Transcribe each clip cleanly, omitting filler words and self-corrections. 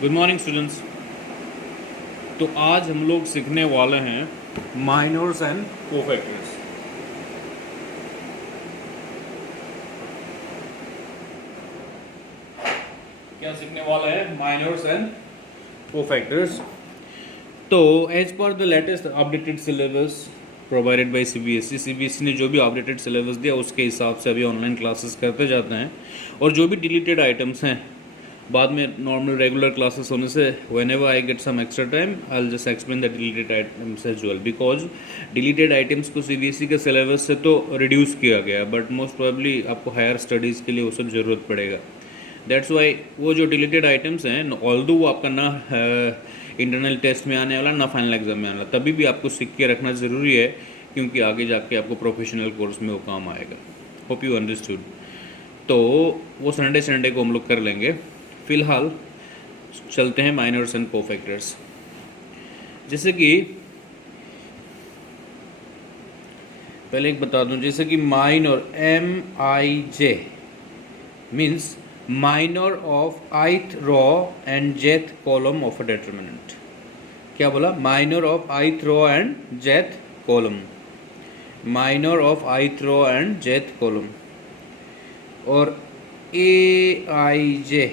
Good morning students. तो आज हम लोग सीखने वाले हैं माइनर्स एंड कोफैक्टर्स। क्या सीखने वाले हैं? Minors and cofactors. तो as per the latest updated syllabus provided by CBSE ने जो भी अपडेटेड सिलेबस दिया उसके हिसाब से अभी ऑनलाइन क्लासेस करते जाते हैं, और जो भी डिलीटेड आइटम्स हैं बाद में नॉर्मल रेगुलर क्लासेस होने से whenever I get some extra time I'll just explain the deleted items as well, because deleted items को सीबीएसई के सिलेबस से तो रिड्यूस किया गया, बट मोस्ट प्रोबेबली आपको हायर स्टडीज़ के लिए वो सब ज़रूरत पड़ेगा। दैट्स वाई वो जो डिलीटेड आइटम्स हैं, ऑल्दो वो आपका ना इंटरनल टेस्ट में आने वाला ना फाइनल एग्जाम में आने वाला, तभी भी आपको सीख के रखना ज़रूरी है, क्योंकि आगे जाके आपको प्रोफेशनल कोर्स में वो काम आएगा। Hope you understood. तो वो संडे को हम लोग कर लेंगे। फिलहाल चलते हैं माइनर्स एंड कोफैक्टर्स। जैसे कि पहले एक बता दूं, जैसे कि minor MIJ means minor of ith row and jth column of a determinant. क्या बोला? Minor of ith row and jth column, minor of ith row and jth column. और AIJ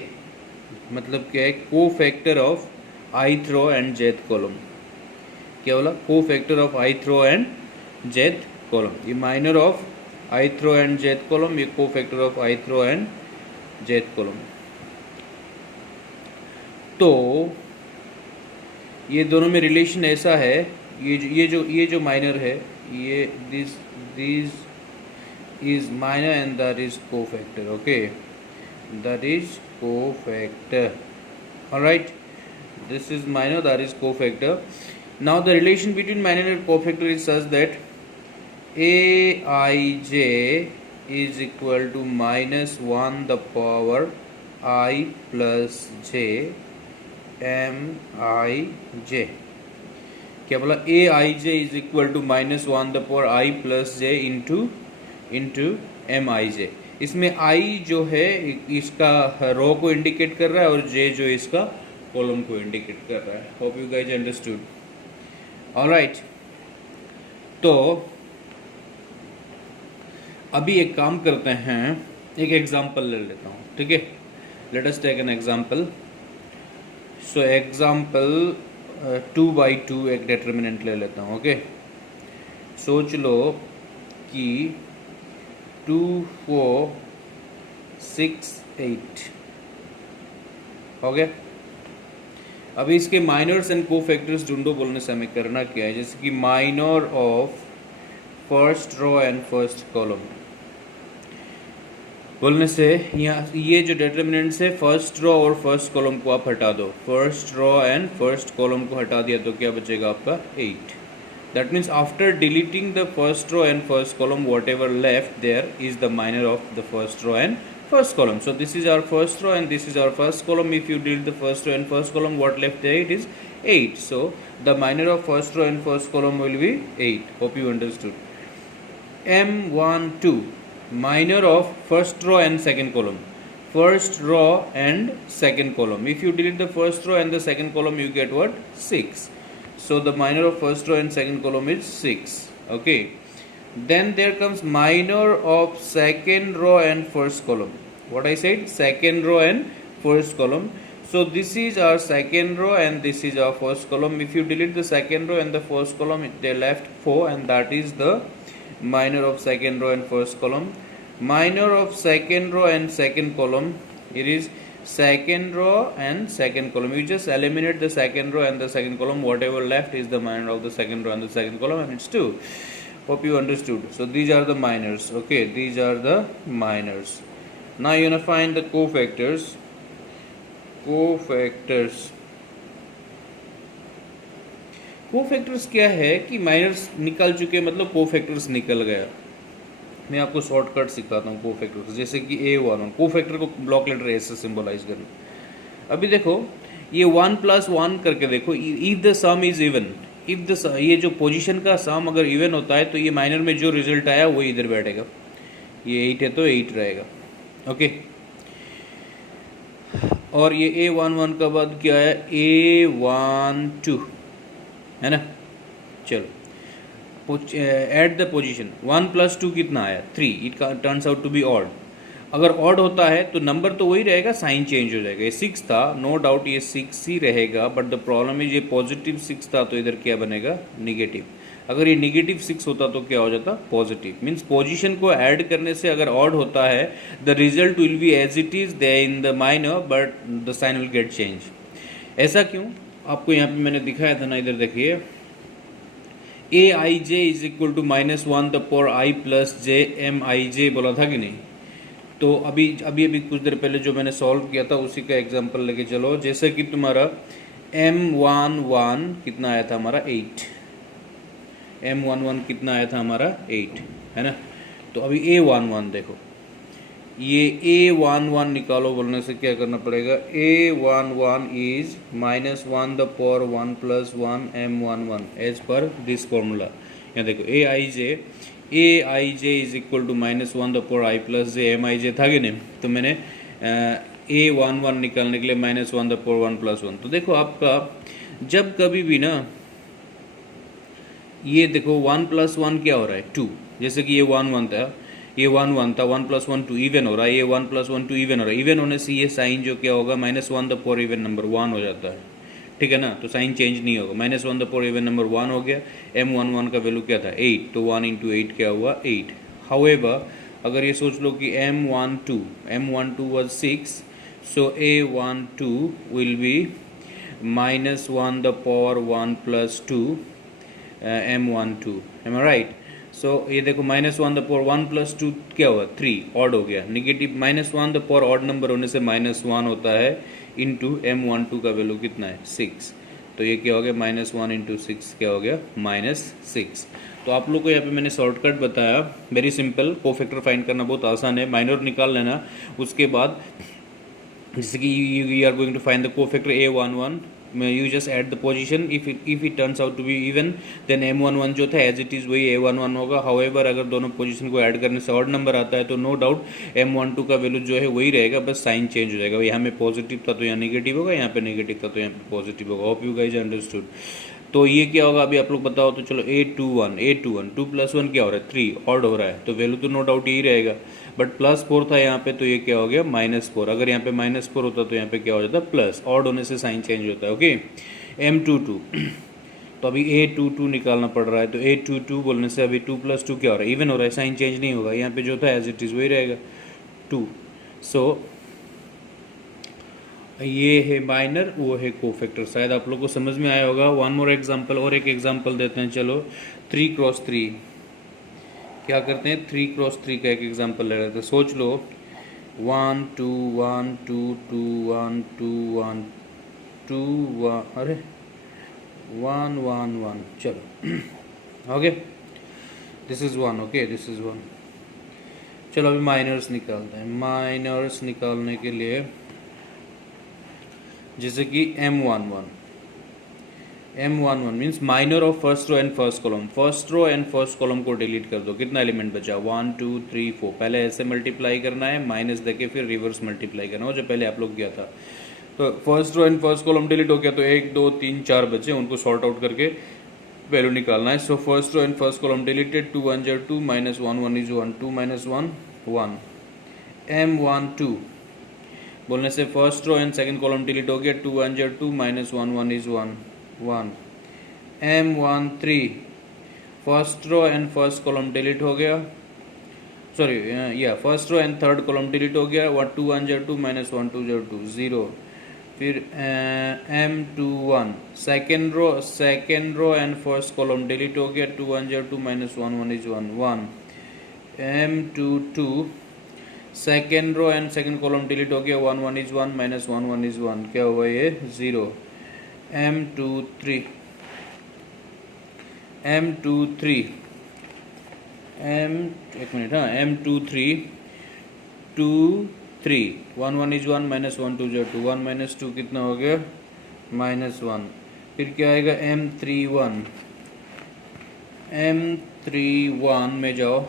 मतलब क्या है? Cofactor of ith row and jth column. क्या बोला? Cofactor of ith row and jth column. ये minor of ith row and jth column, ये cofactor of ith row and jth column. तो ये दोनों में relation ऐसा है, ये जो माइनर है, ये this is minor and that is cofactor. Okay, that is cofactor. All right, this is minor, that is cofactor. Now the relation between minor and cofactor is such that Aij is equal to minus 1 the power I plus j Mij। क्या बोला? Aij is equal to minus 1 the power I plus j into Mij। इसमें I जो है इसका रो को indicate कर रहा है, और J जो इसका कॉलम को इंडिकेट कर रहा है। Hope you guys understood. Alright, तो अभी एक काम करते हैं, एक एग्जांपल ले लेता हूँ। ठीक है, let us take an example. So example 2/2 एक डिटरमिनेंट ले लेता हूँ। ओके, सोच लो कि 2 4 6 8 हो गया। अभी इसके माइनर्स एंड कोफैक्टर्स ढूंढो बोलने से हमें करना क्या है? जैसे कि minor of first row and first column बोलने से यहाँ ये जो डिटरमिनेंट्स है, फर्स्ट रो और फर्स्ट कॉलम को आप हटा दो। First row and first column को हटा दिया तो क्या बचेगा आपका? 8। That means after deleting the first row and first column, whatever left there is the minor of the first row and first column. So this is our first row and this is our first column. If you delete the first row and first column, what left there? It is 8. So the minor of first row and first column will be 8. Hope you understood. M12 minor of first row and second column. First row and second column. If you delete the first row and the second column, you get what? 6. So the minor of first row and second column is 6. Okay, then there comes minor of second row and first column. What I said? Second row and first column. So this is our second row and this is our first column. If you delete the second row and the first column, they left 4, and that is the minor of second row and first column. Minor of second row and second column, it is second row and second column. You just eliminate the second row and the second column, whatever left is the minor of the second row and the second column, and it's 2. Hope you understood. So these are the minors. Okay, these are the minors. Now you want to find the cofactors. Cofactors क्या है कि miners निकल चुके, मतलब cofactors निकल गया। मैं आपको शॉर्टकट सिखाता हूँ कोफैक्टर्स। जैसे कि A1 कोफैक्टर को ब्लॉक लेटर A से सिंबलाइज करना। अभी देखो ये 1 + 1 करके देखो, if the some is even, ये जो पोजीशन का सम अगर इवन होता है तो ये माइनर में जो रिजल्ट आया वो इधर बैठेगा। ये 8 है तो 8 रहेगा। ओके, और ये A11 का बाद क्या है, A12 है ना। चलो एट द पोजीशन 1 + 2 कितना आया 3, it turns out to be odd. अगर ऑड होता है तो नंबर तो वही रहेगा, साइन चेंज हो जाएगा। ये 6 था, नो डाउट ये 6 ही रहेगा, बट द प्रॉब्लम है ये पॉजिटिव 6 था तो इधर क्या बनेगा, निगेटिव। अगर ये निगेटिव 6 होता तो क्या हो जाता, पॉजिटिव। मीन्स पोजीशन को ऐड करने से अगर ऑड होता है the result will be as it is they in the minor, but the sign will get change. ऐसा क्यों, आपको यहाँ पे मैंने दिखाया था ना, इधर देखिए aij is equal to -1 the power i plus j mij बोला था कि नहीं। तो अभी अभी अभी कुछ देर पहले जो मैंने सॉल्व किया था उसी का एग्जांपल लेके चलो। जैसे कि तुम्हारा m11 कितना आया था हमारा 8, m11 कितना आया था हमारा 8 है ना। तो अभी a11 देखो, ये a11 निकालो बोलने से क्या करना पड़ेगा, a11 is -1 the power 1 + 1 m11 as per this formula. यहाँ देखो aij is equal to -1 the power i plus j mij था कि नहीं। तो मैंने a11 निकालने के लिए -1 द पावर 1 + 1। तो देखो आपका जब कभी भी ना, ये देखो 1 + 1 क्या हो रहा है 2, जैसे कि ये 1 था, ये 1 था, 1 + 1 2 इवन हो रहा है, ये 1 + 1 2 इवन हो रहा है। इवन होने से ये साइन जो क्या होगा, -1 द पावर इवन नंबर 1 हो जाता है, ठीक है ना। तो साइन चेंज नहीं होगा, -1 द पावर इवन नंबर 1 हो गया। m11 का वैल्यू क्या था 8, तो 1 × 8 क्या हुआ 8। हाउएवर अगर ये सोच लो कि m12 was 6, so a12 will be -1 the power 1 + 2 m12, am I right? सो ये देखो -1 द पावर 1 + 2 क्या हुआ 3, ऑड हो गया। Negative -1 the power odd number होने से -1 होता है, इंटू m12 का वैल्यू कितना है 6। तो ये क्या हो गया, -1 × 6 क्या हो गया -6। तो आप लोग को यहाँ पे मैंने शॉर्टकट बताया, वेरी सिंपल। कोफैक्टर फाइंड करना बहुत आसान है, माइनर निकाल लेना। उसके बाद जैसे कि you are going to find the cofactor a11, you just add the position, if it turns out to be even then m11 जो था एज इट इज़ वही a11 होगा। हाउएवर अगर दोनों पोजीशन को ऐड करने से ऑड नंबर आता है तो नो डाउट m12 का वैल्यू जो है वही रहेगा, बस साइन चेंज हो जाएगा। यहाँ में पॉजिटिव था तो यहाँ नेगेटिव होगा, यहाँ पे नेगेटिव था तो यहाँ पे पॉजिटिव होगा। Hope you guys understood. तो ये क्या होगा अभी आप लोग बताओ। तो चलो a21 2 + 1 क्या हो रहा है 3, ऑड हो रहा है, तो वैल्यू तो नो डाउट यही रहेगा। बट +4 था यहाँ पे, तो ये क्या हो गया -4। अगर यहाँ पे -4 होता तो यहाँ पे क्या हो जाता प्लस, ऑड होने से साइन चेंज होता है। ओके m22 तो अभी a22 निकालना पड़ रहा है। तो a22 बोलने से अभी 2 + 2 क्या हो रहा है, इवन हो रहा है, साइन चेंज नहीं होगा। यहाँ पे जो था एज इट इज़ वही रहेगा 2। सो ये है माइनर, वो है कोफैक्टर। शायद आप लोग को समझ में आया होगा। वन मोर एग्जांपल, और एक एग्जांपल देते हैं। चलो 3 × 3 क्या करते हैं, 3 × 3 का एक एग्जांपल ले लेते हैं। सोच लो 1 2 1 2 2 1 2 1 2 1, अरे 1 1 1, चलो okay this is 1, okay this is 1। चलो अभी माइनर्स निकालते हैं। माइनर्स निकालने के लिए जैसे कि m11 means minor of first row and first column. First row and first column को डिलीट कर दो। कितना एलिमेंट बचा 1 2 3 4। पहले ऐसे मल्टीप्लाई करना है, माइनस देके फिर रिवर्स मल्टीप्लाई करना हो, जो पहले आप लोग किया था। तो first row and first column delete हो गया, तो 1 2 3 4 बचे, उनको सॉर्ट आउट करके वैल्यू निकालना है। So first row and first column deleted, 2 1 2 -1 1 is 1, 2 -1 1। m12 बोलने से first row and second column delete हो गया, 2 1 2 -1 1 is 1 1। m13 first row and first column delete हो गया, सॉरी या first row and third column delete हो गया, 2 1 2 -1 2 2 0। फिर m21 second row and first column delete हो गया, 2 1 2 -1 1 is 1 1। m22 second row and second column delete हो गया, 1 1 is 1 -1 1 is 1, क्या हुआ ये 0। m23 एक मिनट, हाँ m23 2 3 1 1 is 1 -1 2 2 1 -2 कितना हो गया -1। फिर क्या आएगा m31 में जाओ,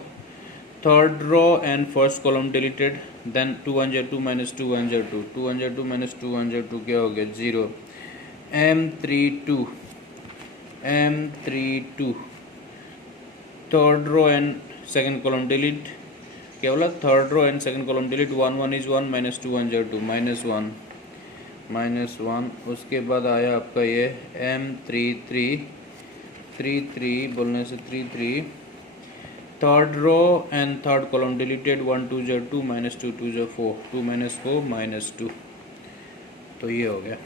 third row and first column deleted, then 2 1 2 minus 2 1 2 2 1 2 minus 2 1 2 क्या हो गया 0 m32 third row and second column delete क्या बोला third row and second column delete 1 1 is 1 minus 2 1 2 minus 1 उसके बाद आया आपका ये m33 बोलने से 33 third row and third column deleted 1 2 2 minus 2 2 4 2 minus 4 minus 2 तो ये हो गया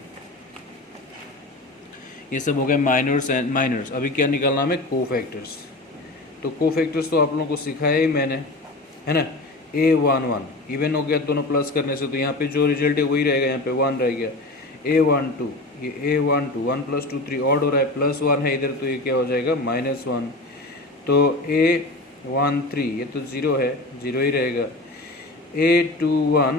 ये सब हो गया माइनर्स एंड माइनर्स। अभी क्या निकालना हमें कोफैक्टर्स। तो कोफैक्टर्स तो आप लोगों को सिखाया ही मैंने है ना a11 इवन हो गया दोनों प्लस करने से तो यहाँ पे जो रिजल्ट है वही रहेगा यहाँ पे 1 रह गया a12 ये a12 1 + 2 3 ऑड हो रहा है +1 है इधर तो ये क्या हो जाएगा -1 तो a13 ये तो 0 है 0 ही रहेगा a21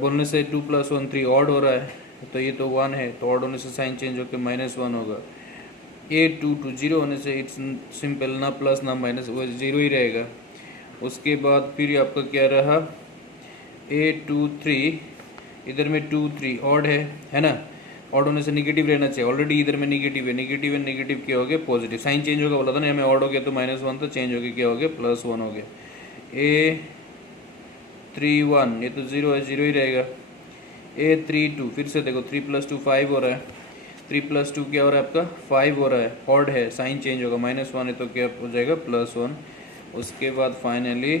बोलने से 2 + 1 3 ऑड हो रहा है तो ये तो 1 है तो ऑड होने से साइन चेंज होकर -1 होगा a22 0 होने से इट्स सिंपल ना प्लस ना माइनस वो 0 ही रहेगा। उसके बाद फिर आपका क्या रहा a23 इधर में 2 3 ऑड है ना ऑड होने से नेगेटिव रहना चाहिए ऑलरेडी इधर में नेगेटिव है नेगेटिव एंड नेगेटिव क्या हो गया पॉजिटिव साइन चेंज होगा बोला था ना हमें ऑड हो गया तो -1 तो चेंज हो गया क्या हो गया +1 हो गया a31 ये तो 0 है 0 ही रहेगा a32 फिर से देखो 3 + 2 5 हो रहा है 3 + 2 क्या हो रहा है आपका 5 हो रहा है ऑड है साइन चेंज होगा -1 है तो क्या हो जाएगा +1 उसके बाद फाइनली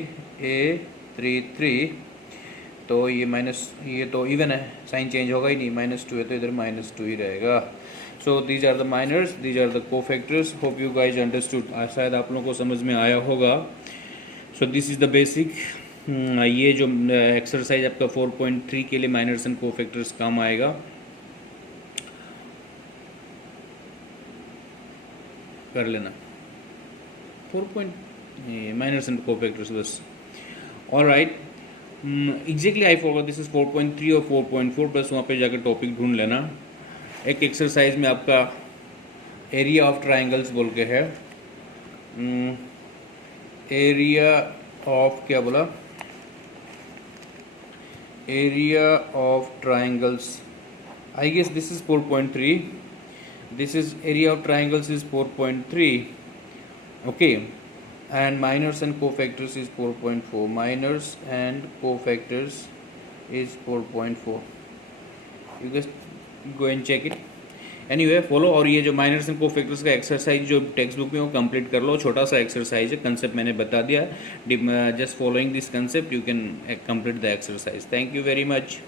a33 तो ये तो इवन है साइन चेंज होगा ही नहीं -2 है तो इधर -2 ही रहेगा। So these are the minors these are the cofactors hope you guys understood शायद आप लोगों को समझ में आया होगा। So this is the basic ये जो एक्सरसाइज आपका 4.3 के लिए माइनर्स एंड कोफैक्टर्स काम आएगा। कर लेना 4. माइनर्स एंड कोफैक्टर्स बस all right exactly I forgot this is 4.3 और 4.4 बस वहाँ पे जाकर टॉपिक ढूंढ लेना। एक एक्सरसाइज में आपका एरिया ऑफ ट्राइंगल्स बोल के है एरिया ऑफ क्या बोला area of triangles I guess this is 4.3 this is area of triangles is 4.3 okay and minors and cofactors is 4.4 minors and cofactors is 4.4 you guys go and check it anyway follow और ये जो minors and cofactors का exercise जो text book में वो complete कर लो छोटा सा एक्सरसाइज है कंसेप्ट मैंने बता दिया just following this concept you can complete the exercise. Thank you very much.